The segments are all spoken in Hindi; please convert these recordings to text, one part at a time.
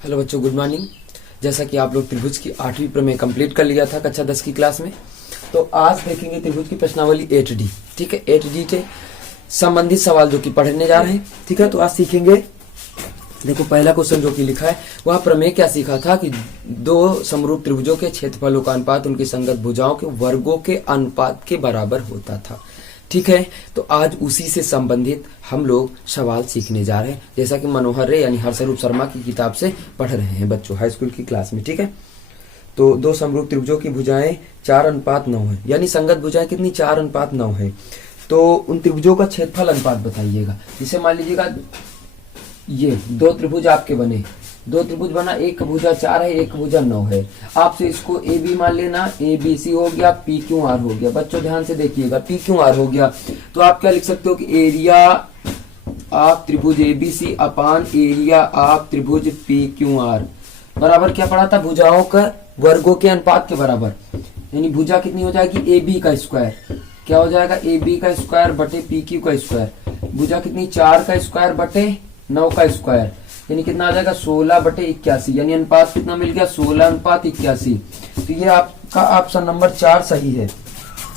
हेलो बच्चों, गुड मॉर्निंग। जैसा कि आप लोग त्रिभुज की 8वीं प्रमेय कंप्लीट कर लिया था कक्षा 10 की क्लास में, तो आज देखेंगे त्रिभुज की प्रश्नावली 8D। ठीक है, 8D से संबंधित सवाल जो कि पढ़ने जा रहे हैं। ठीक है, तो आज सीखेंगे। देखो, पहला क्वेश्चन जो कि लिखा है वह प्रमेय क्या सीखा था कि दो समरूप त्रिभुजों के क्षेत्रफलों का अनुपात उनकी संगत भुजाओं के वर्गों के अनुपात के बराबर होता था। ठीक है, तो आज उसी से संबंधित हम लोग सवाल सीखने जा रहे हैं, जैसा कि मनोहर रे यानी हर्षरूप शर्मा की किताब से पढ़ रहे हैं बच्चों हाई स्कूल की क्लास में। ठीक है, तो दो समरूप त्रिभुजों की भुजाएं 4:9 है, यानी संगत भुजाएं कितनी 4:9 है। तो उन त्रिभुजों का क्षेत्रफल अनुपात बताइएगा। जैसे मान लीजिएगा ये दो त्रिभुज आपके बने, दो त्रिभुज बना, एक भुजा 4 है, एक भुजा 9 है। आपसे इसको ए बी मान लेना, ए बी सी हो गया, पी क्यू आर हो गया। बच्चों ध्यान से देखिएगा, पी क्यू आर हो गया तो आप क्या लिख सकते हो कि एरिया आप त्रिभुज A B C upon area आप त्रिभुज पी क्यू आर बराबर क्या पड़ा था, भुजाओं का वर्गों के अनुपात के बराबर। यानी भुजा कितनी हो जाएगी, ए बी का स्क्वायर क्या हो जाएगा, ए बी का स्क्वायर बटे पी क्यू का स्क्वायर। भुजा कितनी 4 का स्क्वायर बटे 9 का स्क्वायर, यानी कितना आ जाएगा 16/81। यानी अनुपात कितना मिल गया, 16:81। तो ये आपका ऑप्शन नंबर 4 सही है,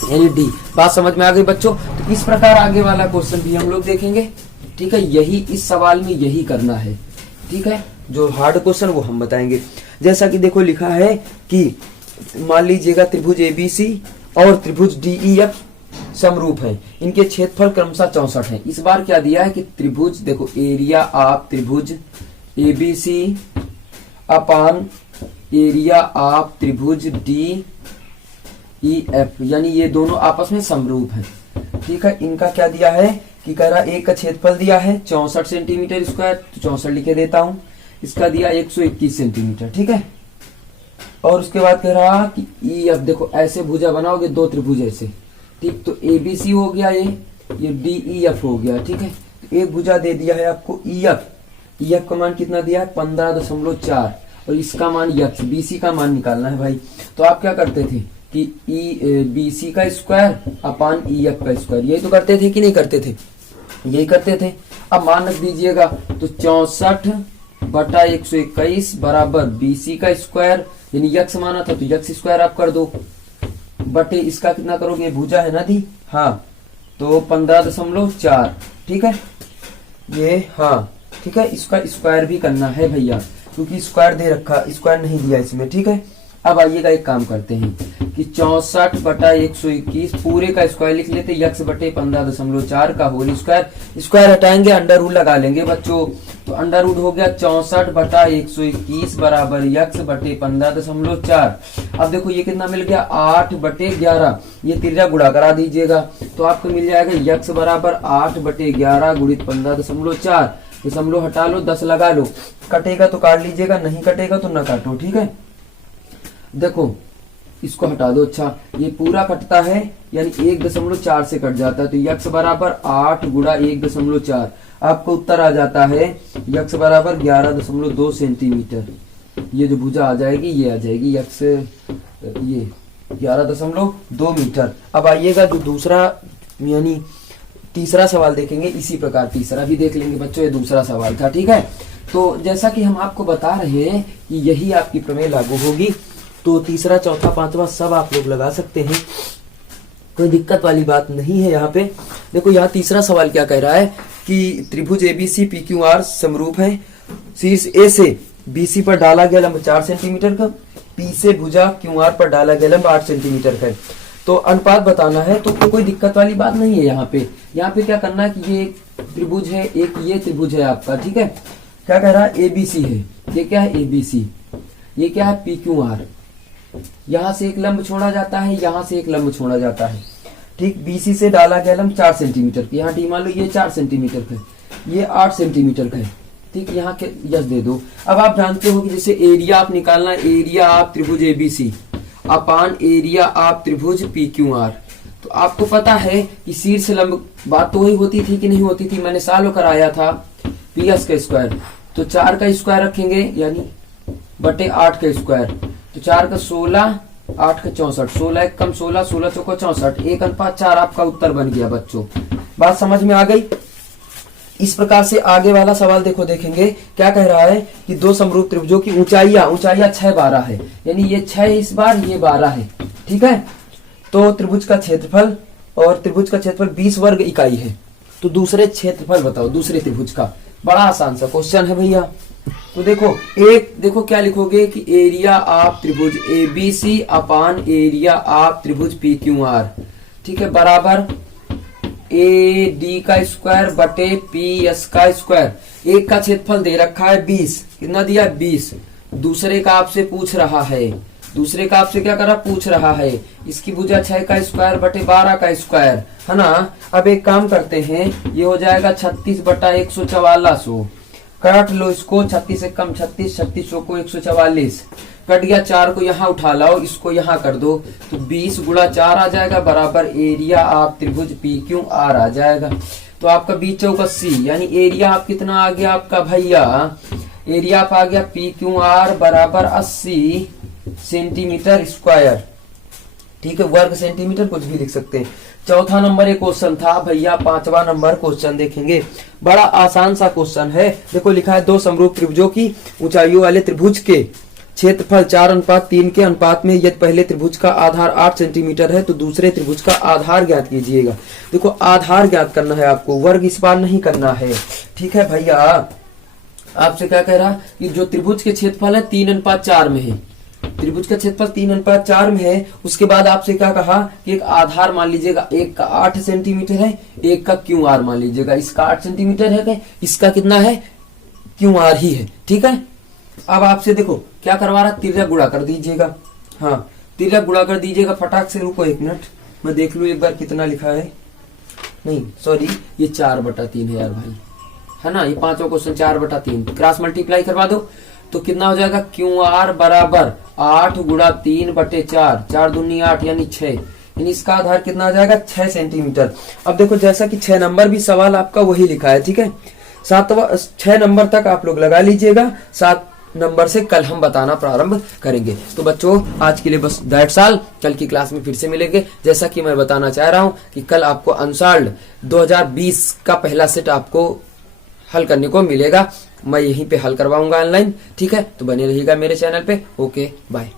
यानी डी। बात समझ में आ गई बच्चों। तो इस प्रकार आगे वाला क्वेश्चन भी हम लोग देखेंगे। ठीक है, यही इस सवाल में यही करना है। ठीक है, जो हार्ड क्वेश्चन वो हम बताएंगे। जैसा कि देखो लिखा है कि मान लीजिएगा त्रिभुज एबीसी और त्रिभुज डीईएफ समरूप है, इनके क्षेत्रफल क्रमशः 64 है। इस बार क्या दिया है कि त्रिभुज, देखो एरिया आप त्रिभुज एबीसी अपान एरिया आप त्रिभुज डी ई एफ, यानी ये दोनों आपस में समरूप है। ठीक है, इनका क्या दिया है कि कह रहा एक का क्षेत्रफल दिया है 64 सेंटीमीटर स्क्वायर, तो 64 लिखे देता हूं। इसका दिया 121 सेंटीमीटर। ठीक है, और उसके बाद कह रहा कि ई एफ, देखो ऐसे भुजा बनाओगे दो त्रिभुज ऐसे। ठीक, तो ए बी सी हो गया, ये डी ई एफ हो गया। ठीक है, तो एक भुजा दे दिया है आपको ई एफ। ई एफ का मान कितना दिया है 15.4 और इसका मान यक्स बी सी का मान निकालना है भाई। तो आप क्या करते थे कि ई बी सी का स्क्वायर अपान ई एफ का स्क्वायर, यही तो करते थे कि नहीं करते थे, यही करते थे। अब मान रख दीजिएगा तो 64/121 बराबर बी सी का स्क्वायर, यानी यक्स माना था तो यक्स स्क्वायर आप कर दो, बटे इसका कितना करोगे, भुजा है ना दी, हाँ, तो 15.4। ठीक है, ये हाँ ठीक है, इसका स्क्वायर भी करना है भैया, क्योंकि स्क्वायर दे रखा, स्क्वायर नहीं दिया इसमें। ठीक है, अब आइएगा एक काम करते हैं कि 64/121 पूरे का स्क्वायर लिख लेते, यक्स बटे 15.4 का होल स्क्वायर। स्क्वायर हटाएंगे, अंडर रूट लगा लेंगे बच्चों, तो अंडर रूट हो गया 64/121 बराबर यक्स बटे 15.4। अब देखो ये कितना मिल गया 8/11, ये तिरछा गुणा करा दीजिएगा तो आपको मिल जाएगा यक्स बराबर 8/11 गुणित 15.4। दशमलव हटा लो, 10 लगा लो, कटेगा तो काट लीजिएगा, नहीं कटेगा तो ना काटो। ठीक है, देखो इसको हटा दो। अच्छा, ये पूरा कटता है यानी 1.4 से कट जाता है, तो यक्स बराबर 8 गुणा 1.4, आपको उत्तर आ जाता है यक्स बराबर 11.2 सेंटीमीटर। ये जो भुजा आ जाएगी ये आ जाएगी यक्स, ये 11.2 मीटर। अब आइएगा जो दूसरा यानी तीसरा सवाल देखेंगे, इसी प्रकार तीसरा भी देख लेंगे बच्चों। ये दूसरा सवाल था। ठीक है, तो जैसा कि हम आपको बता रहे हैं कि यही आपकी प्रमेय लागू होगी, तो तीसरा चौथा पांचवा सब आप लोग लगा सकते हैं, कोई दिक्कत वाली बात नहीं है यहाँ पे। देखो यहाँ तीसरा सवाल क्या कह रहा है कि त्रिभुज एबीसी पी क्यू आर समरूप है, शीर्ष ए से बीसी पर डाला गया लंब 4 सेंटीमीटर का, पी से भुजा क्यू आर पर डाला गया लंब 8 सेंटीमीटर का है। तो अनुपात बताना है, तो कोई दिक्कत वाली बात नहीं है यहाँ पे। यहाँ पे क्या करना है कि ये त्रिभुज है, एक ये त्रिभुज है आपका। ठीक है, क्या कह रहा है एबीसी है, ये क्या है एबीसी, ये क्या है पी क्यू आर। यहां से एक लंब छोड़ा जाता है, यहां से एक लंब छोड़ा जाता है। ठीक, बीसी से डाला गया लंब 4 सेंटीमीटर की, यहाँ डी मान लो ये 4 सेंटीमीटर का है, ये 8 सेंटीमीटर का है। ठीक, यहाँ के यस दे दो। अब आप जानते हो कि जैसे एरिया आप निकालना, एरिया आप त्रिभुज एबीसी अपान एरिया आप त्रिभुज पी क्यू आर, तो आपको पता है कि शीर्ष लंब, बात तो वही होती थी कि नहीं होती थी, मैंने सालों कराया था पी एस का स्क्वायर, तो 4 का स्क्वायर रखेंगे यानी बटे 8 का स्क्वायर, तो 4 का 16, 8 का 64, 16 एक कम 16, 16 चौको 64, 1:4 आपका उत्तर बन गया बच्चों। बात समझ में आ गई। इस प्रकार से आगे वाला सवाल देखो, देखेंगे क्या कह रहा है कि दो समरूप त्रिभुजों की ऊंचाइयां 6 12 है, यानी ये 6 इस बार, ये 12 है, ठीक है। तो त्रिभुज का क्षेत्रफल, और त्रिभुज का क्षेत्रफल 20 वर्ग इकाई है। तो दूसरे क्षेत्रफल बताओ दूसरे त्रिभुज का। बड़ा आसान सा क्वेश्चन है भैया। तो देखो क्या लिखोगे कि एरिया ऑफ त्रिभुज ABC अपान एरिया ऑफ त्रिभुज PQR, ठीक है, बराबर AD का स्क्वायर बटे PS का स्क्वायर। एक का क्षेत्रफल दे रखा है 20, कितना दिया 20। दूसरे का आपसे पूछ रहा है, दूसरे का आपसे क्या करा, पूछ रहा है इसकी भुजा 6 का स्क्वायर बटे 12 का स्क्वायर, है ना। अब एक काम करते हैं, ये हो जाएगा 36 बटा 144। काट लो इसको, 36 से कम 36, 36 को 144 कट गया। 4 को यहाँ उठा लाओ, इसको यहाँ कर दो, तो 20 गुणा 4 आ जाएगा बराबर एरिया ऑफ त्रिभुज PQR आ जाएगा। तो आपका 20 चौक 80, यानी एरिया आप कितना आ गया आपका भैया, एरिया आप आ गया PQR बराबर 80 सेंटीमीटर स्क्वायर, ठीक है, वर्ग सेंटीमीटर कुछ भी लिख सकते हैं। चौथा नंबर एक क्वेश्चन था भैया। 5वां नंबर क्वेश्चन देखेंगे, बड़ा आसान सा क्वेश्चन है। देखो लिखा है दो समरूप त्रिभुजों की ऊंचाइयों वाले त्रिभुज के क्षेत्रफल 4:3 के अनुपात में, यदि पहले त्रिभुज का आधार 8 सेंटीमीटर है तो दूसरे त्रिभुज का आधार ज्ञात कीजिएगा। देखो आधार ज्ञात करना है आपको, वर्ग इस बार नहीं करना है, ठीक है भैया। आपसे क्या कह रहा कि जो त्रिभुज के क्षेत्रफल है 3:4 में है, त्रिभुज का क्षेत्रफल 3:4 में है। उसके बाद आपसे क्या कहा कि एक आधार मान लीजिएगा, एक का 8 सेंटीमीटर है, एक का QR मान लीजिएगा, इसका 8 सेंटीमीटर है, इसका कितना है QR ही है, ठीक है। अब आपसे देखो क्या करवा रहा, तिर्यक गुणा कर दीजिएगा। हाँ तिर्यक गुणा कर दीजिएगा फटाक से। रुको 1 मिनट, मैं देख लू एक बार कितना लिखा है। नहीं सॉरी, ये 4/3 है यार भाई, है ना। ये 5वां क्वेश्चन 4/3 क्रॉस मल्टीप्लाई करवा दो तो कितना हो जाएगा, QR बराबर 8 गुणा 3/4, 4 दूनी 8 यानी 6, यानी इसका आधार कितना आ जाएगा 6 सेंटीमीटर। अब देखो जैसा कि 6 नंबर भी सवाल आपका वही लिखा है, ठीक है। 6 नंबर तक आप लोग लगा लीजिएगा, 7 नंबर से कल हम बताना प्रारंभ करेंगे। तो बच्चों आज के लिए बस दैट्स ऑल, कल की क्लास में फिर से मिलेंगे। जैसा कि मैं बताना चाह रहा हूं कि कल आपको अनसॉल्व्ड 2020 का पहला सेट आपको हल करने को मिलेगा, मैं यहीं पे हल करवाऊंगा ऑनलाइन, ठीक है। तो बने रहिएगा मेरे चैनल पे। Okay bye.